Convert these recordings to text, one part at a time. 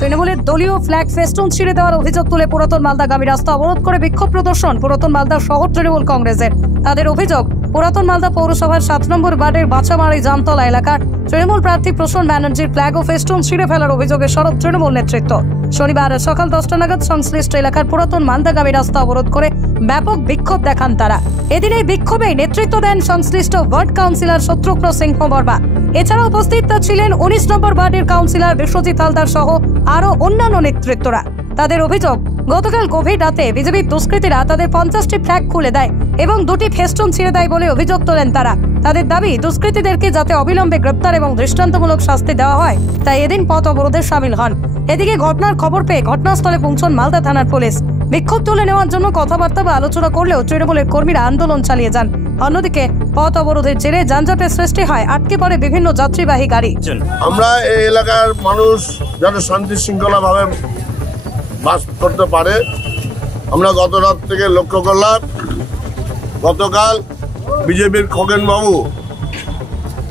তৃণমূলের দলীয় flag festoon ছিঁড়ে দেওয়ার অভিযোগ তুলে পুরাতন মালদাগামী রাস্তা অবরোধ করে বিক্ষোভ প্রদর্শন পুরাতন মালদা শহর তৃণমূল কংগ্রেসের। তাদের অভিযোগ, পুরাতন মালদা পৌরসভার 7 নম্বর ওয়ার্ডের বাচামারি জামতলা এলাকার তৃণমূল প্রার্থী প্রসন্ন ব্যানার্জির ফ্ল্যাগ ও ফেস্টুন ছিঁড়ে ফেলার অভিযোগে সরব তৃণমূল নেতৃত্ব। শনিবার সকাল 10টা নাগাদ সংশ্লিষ্ট এলাকার পুরাতন মালদাগামী রাস্তা অবরোধ করে ব্যাপক বিক্ষোভ দেখান তারা। এদিন এই বিক্ষোভে নেতৃত্ব দেন সংশ্লিষ্ট ওয়ার্ড কাউন্সিলর শত্রুঘ্ন সিংহ বর্মা। এছাড়া উপস্থিত ছিলেন 19 নম্বর ওয়ার্ডের কাউন্সিলর বিশ্বজিৎ হালদার সহ আরো অন্যান্য নেতৃত্বরা। তাদের অভিযোগ, গতকাল গভীর রাতে বিজেপির দুষ্কৃতীরা তাদের 50টি ফ্ল্যাগ খুলে দেয় এবং 2টি ফেস্টুন ছিঁড়ে দেয় বলে অভিযোগ তোলেন তারা। তাদের দাবি, দুষ্কৃতীদেরকে যাতে অবিলম্বে গ্রেপ্তার এবং দৃষ্টান্তমূলক শাস্তি দেওয়া হয়, তাই এদিন পথ অবরোধে সামিল হন। এদিকে ঘটনার খবর পেয়ে ঘটনাস্থলে পৌঁছন মালদা থানার পুলিশ। বিক্ষোভ তুলে নেওয়ার জন্য কথাবার্তা বা আলোচনা করলেও তৃণমূলের কর্মীরা আন্দোলন চালিয়ে যান। অন্যদিকে পথ অবরোধের জেরে যানজটের সৃষ্টি হয়, আটকে পড়ে বিভিন্ন যাত্রীবাহী গাড়ি। আমরা এই এলাকার মানুষ যাতে শান্তি শৃঙ্খলা ভাবে বাস করতে পারে, আমরা গত রাত থেকে লক্ষ্য করলাম। গতকাল বিজেপির খগেন বাবু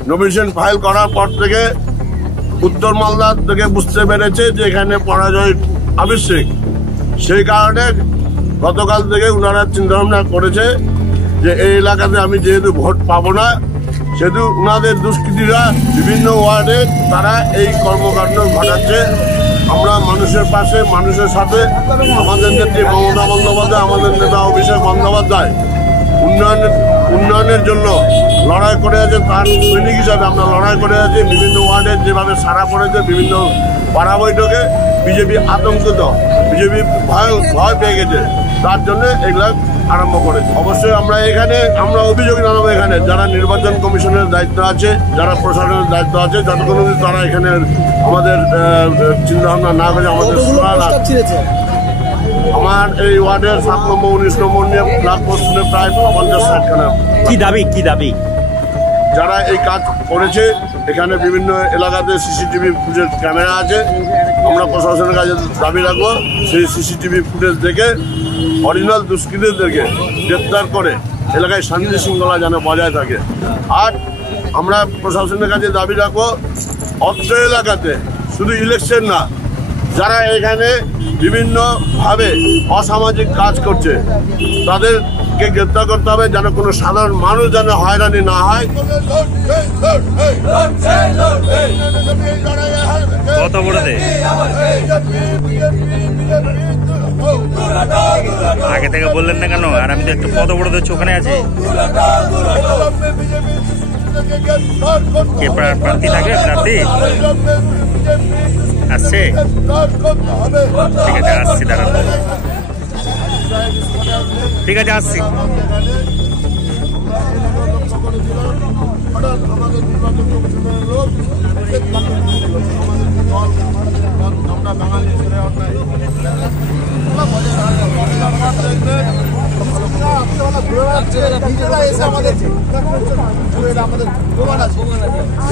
নমিনেশন ফাইল করার পর থেকে উত্তর মালদা থেকে বুঝতে পেরেছে যে এখানে পরাজয় আবশ্যিক। সেই কারণে গতকাল থেকে ওনারা চিন্তাভাবনা করেছে যে এই এলাকাতে আমি যেহেতু ভোট পাবো না, সেহেতু ওনাদের দুষ্কৃতীরা বিভিন্ন ওয়ার্ডে তারা এই কর্মকাণ্ড ঘটাচ্ছে। আমরা মানুষের পাশে, মানুষের সাথে। আমাদের নেত্রী মমতা বন্দ্যোপাধ্যায়, আমাদের নেতা অভিষেক বন্দ্যোপাধ্যায় উন্নয়নের জন্য লড়াই করে আছে। তার সৈনিক হিসাবে আমরা লড়াই করে আছি। বিভিন্ন ওয়ার্ডে যেভাবে সারা পড়েছে, বিভিন্ন পাড়া বৈঠকে বিজেপি আতঙ্কিত, বিজেপি ভয় পেয়ে গেছে, তার জন্য এগুলা আরম্ভ করেছে। অবশ্যই আমরা অভিযোগ জানাবো এখানে যারা নির্বাচন কমিশনের দায়িত্ব আছে, যারা প্রশাসনের দায়িত্ব আছে, যতক্ষণ তারা এখানে আমাদের চিন্তা ভাবনা না করে আমাদের শোনা। আমার এই ওয়ার্ডের 7 নম্বর 19 নম্বর নিয়ে ফ্ল্যাগ পোস্টে প্রায় 50-60 খানা। কি দাবি যারা এই কাজ করেছে, এখানে বিভিন্ন এলাকাতে সিসিটিভি ফুটেজ ক্যামেরা আছে। আমরা প্রশাসনের কাছে দাবি রাখবো সেই সিসিটিভি ফুটেজ দেখে অরিজিনাল দুষ্কৃতীদেরকে গ্রেপ্তার করে এলাকায় শান্তি শৃঙ্খলা যেন বজায় থাকে। আর আমরা প্রশাসনের কাছে দাবি রাখবো অত্র এলাকাতে শুধু ইলেকশন না, যারা এখানে বিভিন্নভাবে অসামাজিক কাজ করছে তাদেরকে গ্রেপ্তার করতে হবে, যেন কোনো সাধারণ মানুষ যেন হয়রানি না হয়। আগে থেকে বললেন না কেন? আর আমি তো একটু পথ অবরোধ হচ্ছে, ওখানে আছি। কে প্রার্থী থাকে? প্রার্থী আসছে? ঠিক আছে, আসছি, দাঁড়ান। ঠিক আছে, আসছি।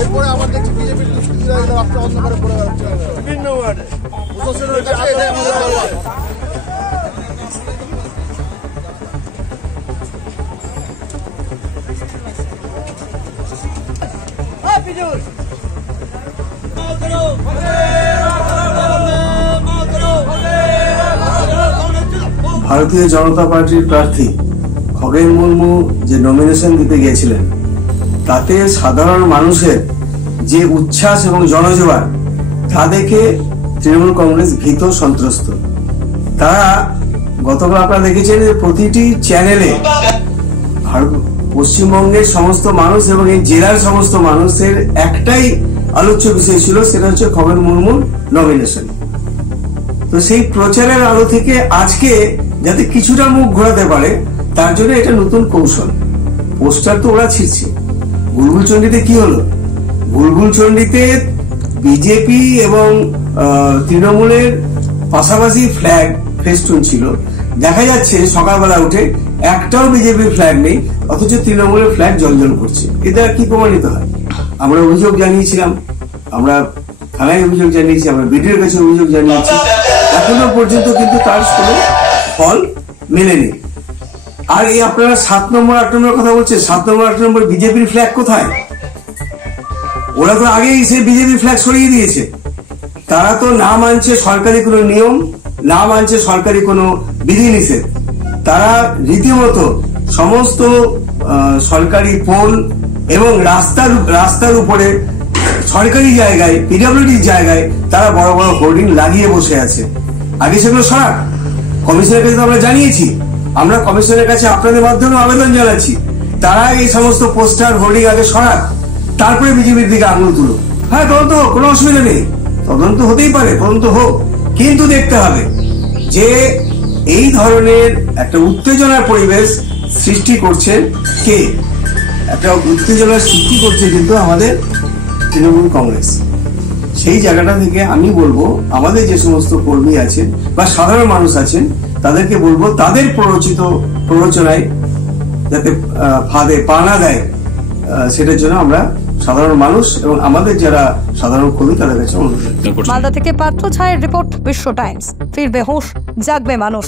এরপরে আমার দেখছি বিজেপির দুষ্কৃতীরা রাস্তা বন্ধ করে পড়ে বেড়াচ্ছে বিভিন্ন ওয়ার্ডে। প্রশাসনের কাছে এটাই আমাদের দরবার। ভারতীয় জনতা পার্টির প্রার্থী খগেন মুর্মু যে নমিনেশন দিতে গিয়েছিলেন, তাতে সাধারণ মানুষের যে উচ্ছ্বাস এবং জনজোয়ার, তা দেখে তৃণমূল কংগ্রেস ভীত সন্ত্রস্ত। তারা গতকাল আপনারা দেখেছেন যে প্রতিটি চ্যানেলে পশ্চিমবঙ্গের সমস্ত মানুষ এবং এই জেলার সমস্ত মানুষের একটাই আলোচ্য বিষয় ছিল, সেটা হচ্ছে খগেন মুর্মুর নমিনেশন। তো সেই প্রচারের আলো থেকে আজকে যাতে কিছুটা মুখ ঘোরাতে পারে, তার জন্য এটা নতুন কৌশল। পোস্টার তো ওরা ছিঁড়ছে। বুলবুলচন্ডিতে কি হলো? বুলবুলচন্ডিতে বিজেপি এবং তৃণমূলের পাশাপাশি ফ্ল্যাগ ফেস্টুন ছিল। দেখা যাচ্ছে সকালবেলা উঠে একটাও বিজেপির ফ্ল্যাগ নেই, অথচ তৃণমূলের ফ্ল্যাগ জ্বলজ্বল করছে। এটা কি প্রমাণিত হয়? আমরা অভিযোগ জানিয়েছিলাম, আমরা থানায় অভিযোগ জানিয়েছি, আমরা বিডিওর কাছে অভিযোগ জানিয়েছি, এখনো পর্যন্ত কিন্তু তার কোনো ফল মেলেনি। আর এই আপনারা 7 নম্বর 8 নম্বর কথা বলছে, 7 নম্বর 8 নম্বর বিজেপির ফ্ল্যাগ কোথায়? ওরা তো আগেই সে বিজেপির ফ্ল্যাগ সরিয়ে দিয়েছে। তারা তো না মানছে সরকারি কোনো নিয়ম, না মানছে সরকারি কোনো বিধিনিষেধ। তারা রীতিমতো সমস্ত সরকারি পোল এবং রাস্তার উপরে সরকারি জায়গায়, পিডব্লিউডির জায়গায় তারা বড় বড় হোর্ডিং লাগিয়ে বসে আছে। আগে সেগুলো সরাক। কমিশনের কাছে আমরা জানিয়েছি, আমরা কমিশনের কাছে আপনাদের মাধ্যমে আবেদন জানাচ্ছি, তারা এই সমস্ত পোস্টার হোর্ডিং আগে সরাক, তারপরে বিজেপির দিকে আঙুল তুলো। হ্যাঁ, তদন্ত হোক, কোনো অসুবিধা নেই, তদন্ত হতেই পারে, তদন্ত হোক, কিন্তু দেখতে হবে যে এই ধরনের একটা উত্তেজনার পরিবেশ সৃষ্টি করছেন কে। একটা উত্তেজনার সৃষ্টি করছে কিন্তু আমাদের তৃণমূল কংগ্রেস। সেই জায়গাটা থেকে আমি বলবো আমাদের যে সমস্ত কর্মী আছেন বা সাধারণ মানুষ আছেন তাদেরকে বলবো তাদের প্ররোচনায় যাতে ফাঁদে পা না দেয়, সেটার জন্য আমরা সাধারণ মানুষ এবং আমাদের যারা সাধারণ কর্মী তাদের কাছে অনুরোধ। মালদা থেকে পার্থ ছায়ের রিপোর্ট, বিশ্ব টাইমস। ফিরবে হুঁশ, জাগবে মানুষ।